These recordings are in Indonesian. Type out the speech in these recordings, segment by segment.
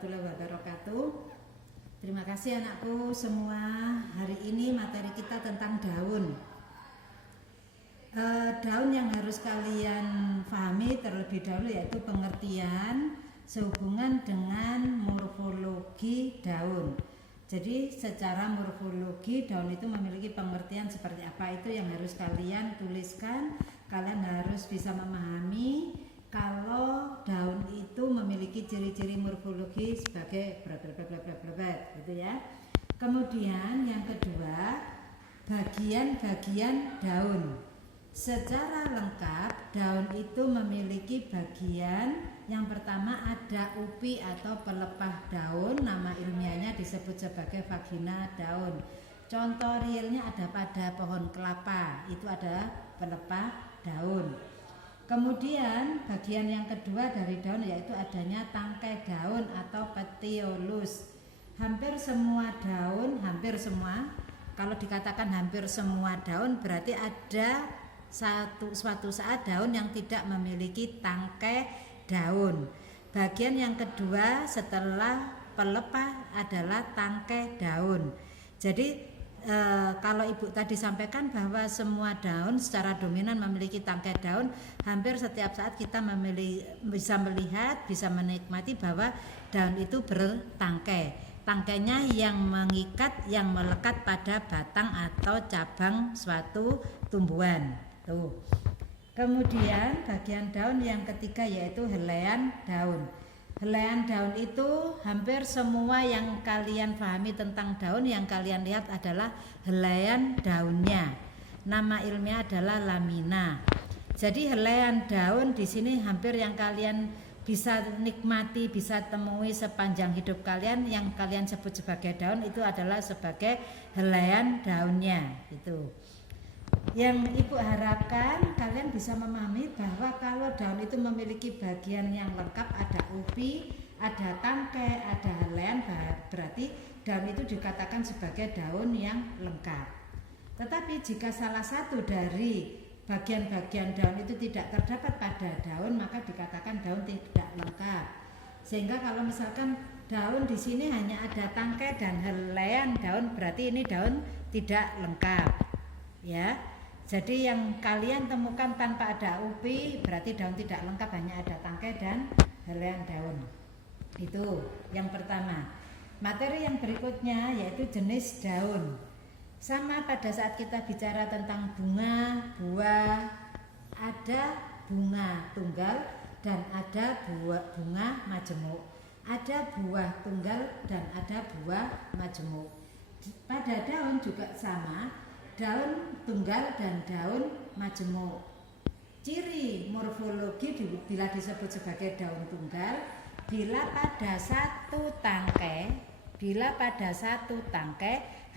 warahmatullahi wabarakatuh. Terima kasih anakku semua. Hari ini materi kita tentang daun. Daun yang harus kalian pahami terlebih dahulu yaitu pengertian sehubungan dengan morfologi daun. Jadi secara morfologi daun itu memiliki pengertian seperti apa, itu yang harus kalian tuliskan. Kalian harus bisa memahami kalau daun itu memiliki ciri-ciri morfologi sebagai gitu ya. Kemudian yang kedua, bagian-bagian daun. Secara lengkap daun itu memiliki bagian. Yang pertama ada upi atau pelepah daun, nama ilmiahnya disebut sebagai vagina daun. Contoh realnya ada pada pohon kelapa, itu ada pelepah daun. Kemudian bagian yang kedua dari daun yaitu adanya tangkai daun atau petiolus. Hampir semua daun, kalau dikatakan hampir semua daun berarti ada suatu saat daun yang tidak memiliki tangkai daun. Bagian yang kedua setelah pelepah adalah tangkai daun. Jadi kalau ibu tadi sampaikan bahwa semua daun secara dominan memiliki tangkai daun, hampir setiap saat kita bisa melihat, bisa menikmati bahwa daun itu bertangkai. Tangkainya yang mengikat, yang melekat pada batang atau cabang suatu tumbuhan. Tuh. Kemudian bagian daun yang ketiga yaitu helaian daun. Helaian daun itu hampir semua yang kalian pahami tentang daun, yang kalian lihat adalah helaian daunnya. Nama ilmiah adalah lamina. Jadi helaian daun di sini hampir yang kalian bisa nikmati, bisa temui sepanjang hidup kalian, yang kalian sebut sebagai daun itu adalah sebagai helaian daunnya. Itu. Yang ibu harapkan kalian bisa memahami bahwa kalau daun itu memiliki bagian yang lengkap, ada upi, ada tangkai, ada helaian, berarti daun itu dikatakan sebagai daun yang lengkap. Tetapi jika salah satu dari bagian-bagian daun itu tidak terdapat pada daun, maka dikatakan daun tidak lengkap. Sehingga kalau misalkan daun di sini hanya ada tangkai dan helaian daun, berarti ini daun tidak lengkap. Ya. Jadi yang kalian temukan tanpa ada upi berarti daun tidak lengkap, hanya ada tangkai dan helaian daun. Itu yang pertama. Materi yang berikutnya yaitu jenis daun. Sama pada saat kita bicara tentang bunga, buah, ada bunga tunggal dan ada bunga majemuk. Ada buah tunggal dan ada buah majemuk. Pada daun juga sama. Daun tunggal dan daun majemuk. Ciri morfologi bila disebut sebagai daun tunggal, bila pada satu tangkai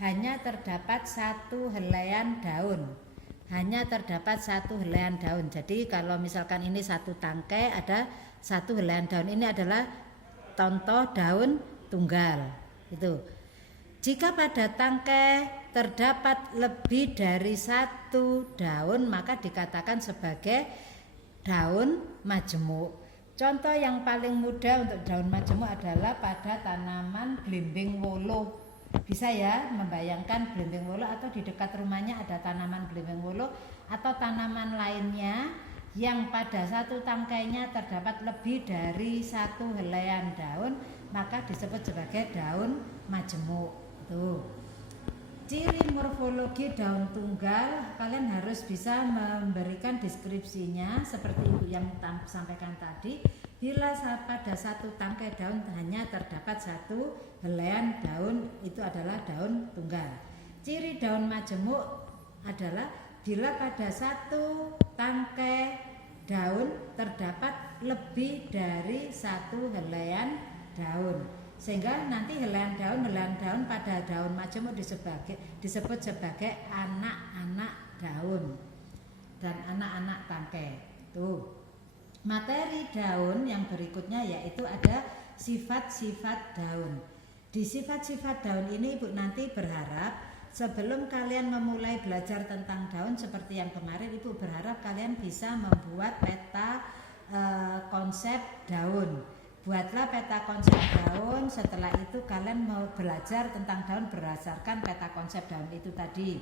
hanya terdapat satu helaian daun. Jadi kalau misalkan ini satu tangkai ada satu helaian daun, ini adalah contoh daun tunggal. Itu. Jika pada tangkai terdapat lebih dari satu daun, maka dikatakan sebagai daun majemuk. Contoh yang paling mudah untuk daun majemuk adalah pada tanaman belimbing wolo. Bisa ya membayangkan belimbing wolo, atau di dekat rumahnya ada tanaman belimbing wolo atau tanaman lainnya yang pada satu tangkainya terdapat lebih dari satu helaian daun, maka disebut sebagai daun majemuk. Tuh. Ciri morfologi daun tunggal, kalian harus bisa memberikan deskripsinya seperti ibu yang sampaikan tadi. Bila pada satu tangkai daun hanya terdapat satu helaian daun, itu adalah daun tunggal. Ciri daun majemuk adalah bila pada satu tangkai daun terdapat lebih dari satu helaian daun. Sehingga nanti helaian daun pada daun majemuk disebut sebagai anak-anak daun dan anak-anak tangkai. Tuh. Materi daun yang berikutnya yaitu ada sifat-sifat daun. Di sifat-sifat daun ini ibu nanti berharap sebelum kalian memulai belajar tentang daun seperti yang kemarin, ibu berharap kalian bisa membuat peta konsep daun. buatlah peta konsep daun. Setelah itu kalian mau belajar tentang daun berdasarkan peta konsep daun itu tadi.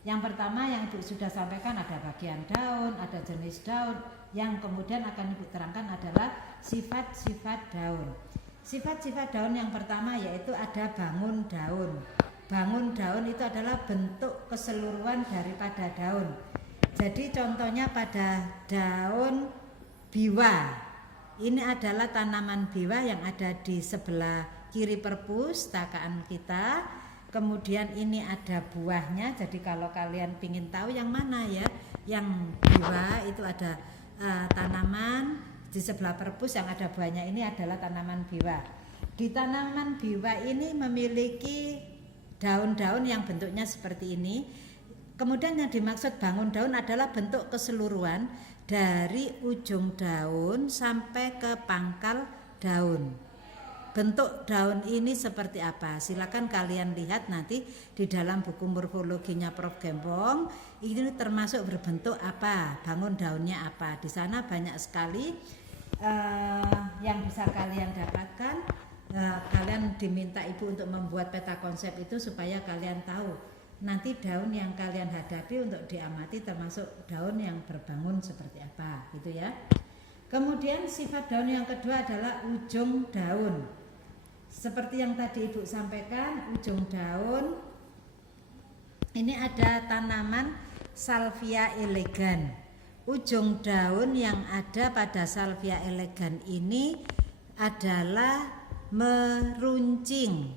Yang pertama yang Ibu sudah sampaikan ada bagian daun, ada jenis daun. Yang kemudian akan Ibu terangkan adalah sifat-sifat daun. Sifat-sifat daun yang pertama yaitu ada bangun daun. Bangun daun itu adalah bentuk keseluruhan daripada daun. Jadi contohnya pada daun biwa. Ini adalah tanaman biwa yang ada di sebelah kiri perpustakaan kita. Kemudian ini ada buahnya. Jadi kalau kalian ingin tahu yang mana ya, yang biwa itu ada tanaman di sebelah perpus yang ada buahnya, ini adalah tanaman biwa. Di tanaman biwa ini memiliki daun-daun yang bentuknya seperti ini. Kemudian yang dimaksud bangun daun adalah bentuk keseluruhan dari ujung daun sampai ke pangkal daun. Bentuk daun ini seperti apa? Silakan kalian lihat nanti di dalam buku morfologinya Prof. Gembong. Ini termasuk berbentuk apa? Bangun daunnya apa? Di sana banyak sekali yang bisa kalian dapatkan. Kalian diminta Ibu untuk membuat peta konsep itu supaya kalian tahu nanti daun yang kalian hadapi untuk diamati termasuk daun yang berbangun seperti apa gitu ya. Kemudian sifat daun yang kedua adalah ujung daun. Seperti yang tadi Ibu sampaikan, ujung daun ini ada tanaman Salvia elegan. Ujung daun yang ada pada Salvia elegan ini adalah meruncing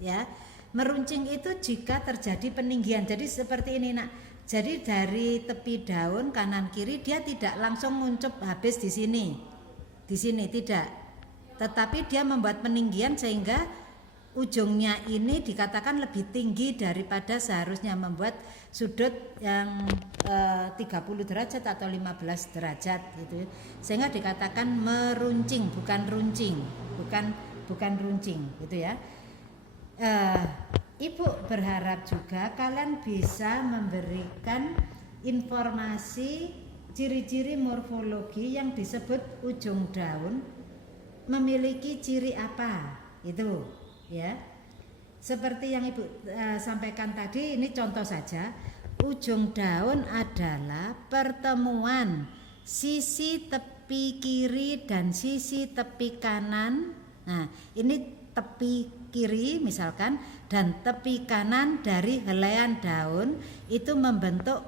ya. Meruncing itu jika terjadi peninggian. Jadi seperti ini nak. Jadi dari tepi daun kanan kiri dia tidak langsung muncup habis di sini. Di sini tidak. Tetapi dia membuat peninggian sehingga ujungnya ini dikatakan lebih tinggi daripada seharusnya, membuat sudut yang 30 derajat atau 15 derajat gitu. Sehingga dikatakan meruncing, bukan runcing. Bukan runcing gitu ya. Ibu berharap juga kalian bisa memberikan informasi ciri-ciri morfologi yang disebut ujung daun memiliki ciri apa itu ya. Seperti yang Ibu sampaikan tadi, ini contoh saja. Ujung daun adalah pertemuan sisi tepi kiri dan sisi tepi kanan. Nah, ini tepi kiri misalkan dan tepi kanan dari helaian daun itu membentuk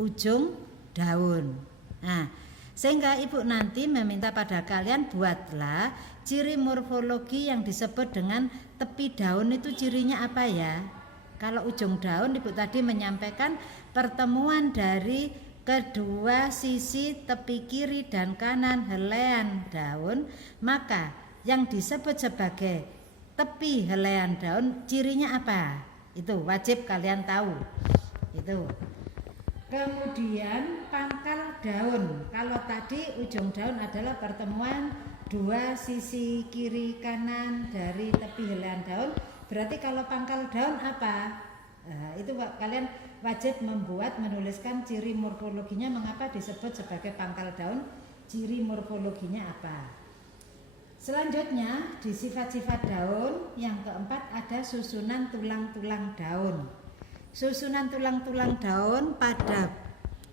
ujung daun. Nah, sehingga Ibu nanti meminta pada kalian buatlah ciri morfologi yang disebut dengan tepi daun itu cirinya apa ya. Kalau ujung daun Ibu tadi menyampaikan pertemuan dari kedua sisi tepi kiri dan kanan helaian daun, maka yang disebut sebagai tepi helaian daun cirinya apa? Itu wajib kalian tahu. Itu. Kemudian pangkal daun. Kalau tadi ujung daun adalah pertemuan dua sisi kiri kanan dari tepi helaian daun, berarti kalau pangkal daun apa? Itu kalian wajib menuliskan ciri morfologinya, mengapa disebut sebagai pangkal daun, ciri morfologinya apa. Selanjutnya di sifat-sifat daun yang keempat ada susunan tulang-tulang daun. Susunan tulang-tulang daun pada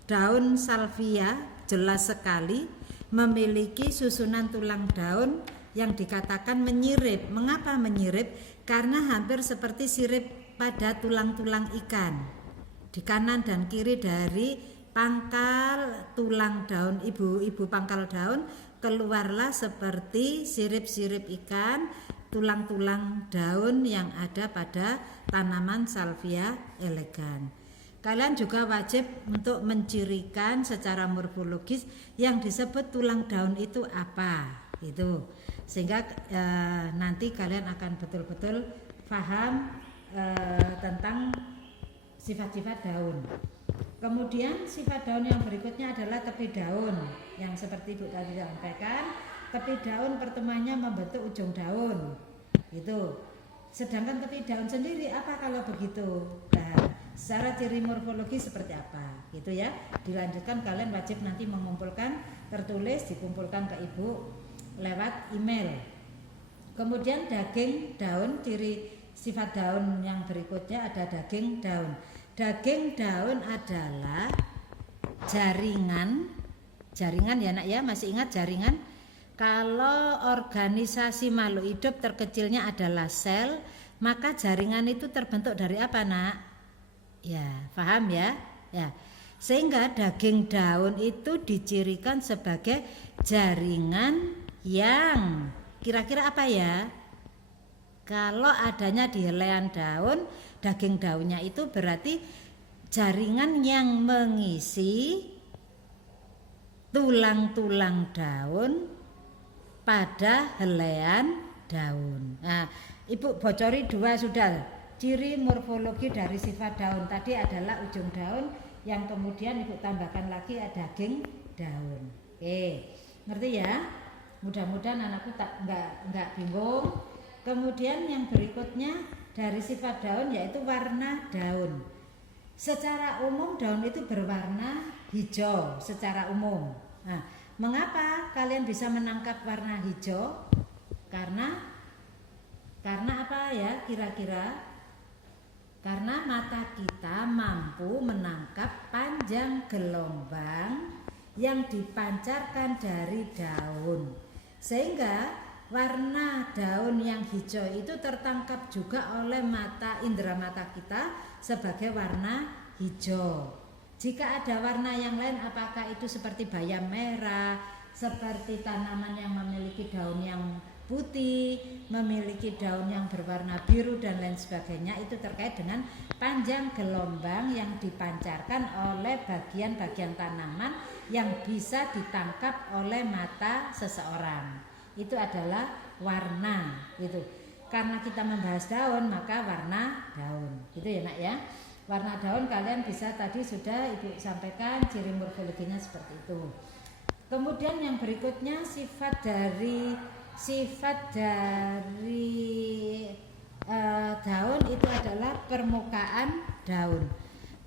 daun salvia jelas sekali memiliki susunan tulang daun yang dikatakan menyirip. Mengapa menyirip? Karena hampir seperti sirip pada tulang-tulang ikan. Di kanan dan kiri dari pangkal tulang daun, ibu pangkal daun, keluarlah seperti sirip-sirip ikan, tulang-tulang daun yang ada pada tanaman Salvia elegan. Kalian juga wajib untuk mencirikan secara morfologis yang disebut tulang daun itu apa, itu sehingga nanti kalian akan betul-betul paham tentang sifat-sifat daun. Kemudian sifat daun yang berikutnya adalah tepi daun, yang seperti Ibu tadi sampaikan, tepi daun pertemuannya membentuk ujung daun, gitu. Sedangkan tepi daun sendiri apa kalau begitu? Nah, secara ciri morfologi seperti apa, gitu ya. Dilanjutkan kalian wajib nanti mengumpulkan, tertulis, dikumpulkan ke Ibu lewat email. Kemudian daging daun, ciri sifat daun yang berikutnya ada daging daun. Daging daun adalah jaringan ya nak ya, masih ingat jaringan? Kalau organisasi makhluk hidup terkecilnya adalah sel, maka jaringan itu terbentuk dari apa nak? Ya, paham ya? Ya. Sehingga daging daun itu dicirikan sebagai jaringan yang kira-kira apa ya? Kalau adanya di helaian daun, daging daunnya itu berarti jaringan yang mengisi tulang-tulang daun pada helaian daun. Nah, Ibu bocori 2 sudah. Ciri morfologi dari sifat daun tadi adalah ujung daun, yang kemudian Ibu tambahkan lagi ada daging daun. Oke, ngerti ya? Mudah-mudahan anakku enggak bingung. Kemudian yang berikutnya dari sifat daun yaitu warna daun. Secara umum daun itu berwarna hijau secara umum. Nah, mengapa kalian bisa menangkap warna hijau? Karena apa ya kira-kira? Karena mata kita mampu menangkap panjang gelombang yang dipancarkan dari daun. Sehingga warna daun yang hijau itu tertangkap juga oleh indera mata kita sebagai warna hijau. Jika ada warna yang lain, apakah itu seperti bayam merah, seperti tanaman yang memiliki daun yang putih, memiliki daun yang berwarna biru dan lain sebagainya, itu terkait dengan panjang gelombang yang dipancarkan oleh bagian-bagian tanaman yang bisa ditangkap oleh mata seseorang. Itu adalah warna gitu. Karena kita membahas daun, maka warna daun. Gitu ya nak ya. Warna daun kalian bisa tadi sudah Ibu sampaikan ciri morfologinya seperti itu. Kemudian yang berikutnya sifat dari daun itu adalah permukaan daun.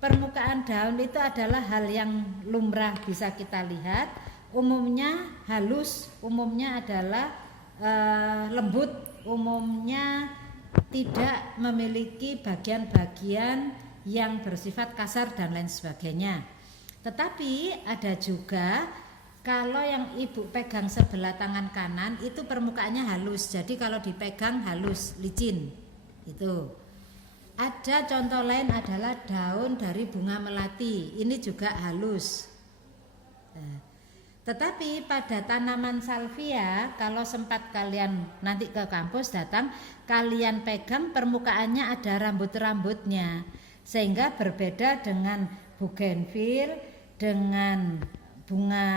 Permukaan daun itu adalah hal yang lumrah bisa kita lihat. Umumnya halus, umumnya adalah lembut, umumnya tidak memiliki bagian-bagian yang bersifat kasar dan lain sebagainya. Tetapi ada juga kalau yang Ibu pegang sebelah tangan kanan itu permukaannya halus. Jadi kalau dipegang halus, licin. Itu. Ada contoh lain adalah daun dari bunga melati. Ini juga halus. Nah, tetapi pada tanaman salvia, kalau sempat kalian nanti ke kampus datang, kalian pegang permukaannya ada rambut-rambutnya. Sehingga berbeda dengan bougainville, dengan bunga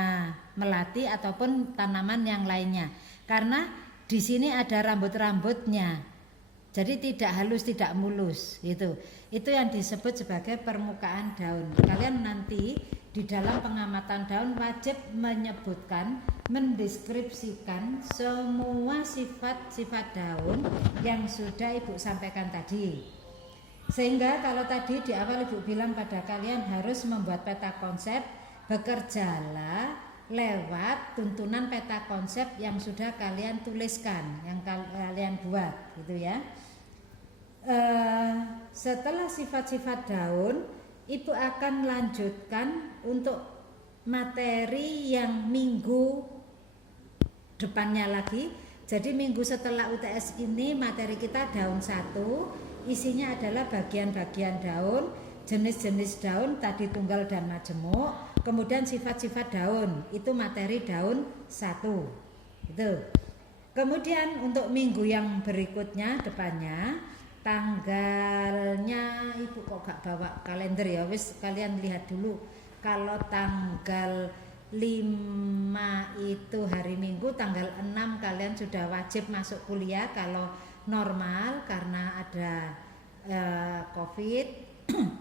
melati ataupun tanaman yang lainnya. Karena di sini ada rambut-rambutnya. Jadi tidak halus, tidak mulus gitu. Itu yang disebut sebagai permukaan daun. Kalian nanti di dalam pengamatan daun wajib menyebutkan, mendeskripsikan semua sifat-sifat daun yang sudah Ibu sampaikan tadi. Sehingga kalau tadi di awal Ibu bilang pada kalian harus membuat peta konsep, bekerjalah lewat tuntunan peta konsep yang sudah kalian tuliskan, yang kalian buat gitu ya. Setelah sifat-sifat daun, Ibu akan lanjutkan untuk materi yang minggu depannya lagi. Jadi minggu setelah UTS ini materi kita daun 1, isinya adalah bagian-bagian daun, jenis-jenis daun tadi tunggal dan majemuk, kemudian sifat-sifat daun, itu materi daun 1. Itu. Kemudian untuk minggu yang berikutnya depannya, tanggalnya Ibu kok gak bawa kalender ya, wis kalian lihat dulu. Kalau tanggal 5 itu hari Minggu, tanggal 6 kalian sudah wajib masuk kuliah kalau normal karena ada COVID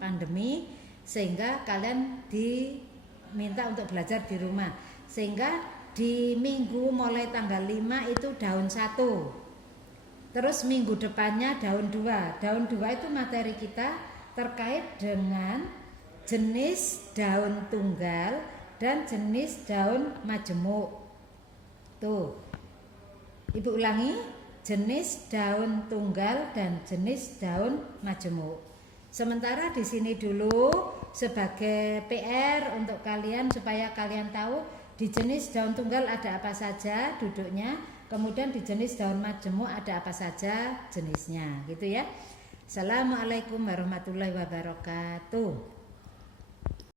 pandemi, sehingga kalian diminta untuk belajar di rumah. Sehingga di minggu mulai tanggal 5 itu daun 1. Terus minggu depannya daun 2. Daun 2 itu materi kita terkait dengan jenis daun tunggal dan jenis daun majemuk. Tuh. Ibu ulangi, jenis daun tunggal dan jenis daun majemuk. Sementara di sini dulu sebagai PR untuk kalian supaya kalian tahu di jenis daun tunggal ada apa saja duduknya, kemudian di jenis daun majemuk ada apa saja jenisnya, gitu ya. Assalamualaikum warahmatullahi wabarakatuh.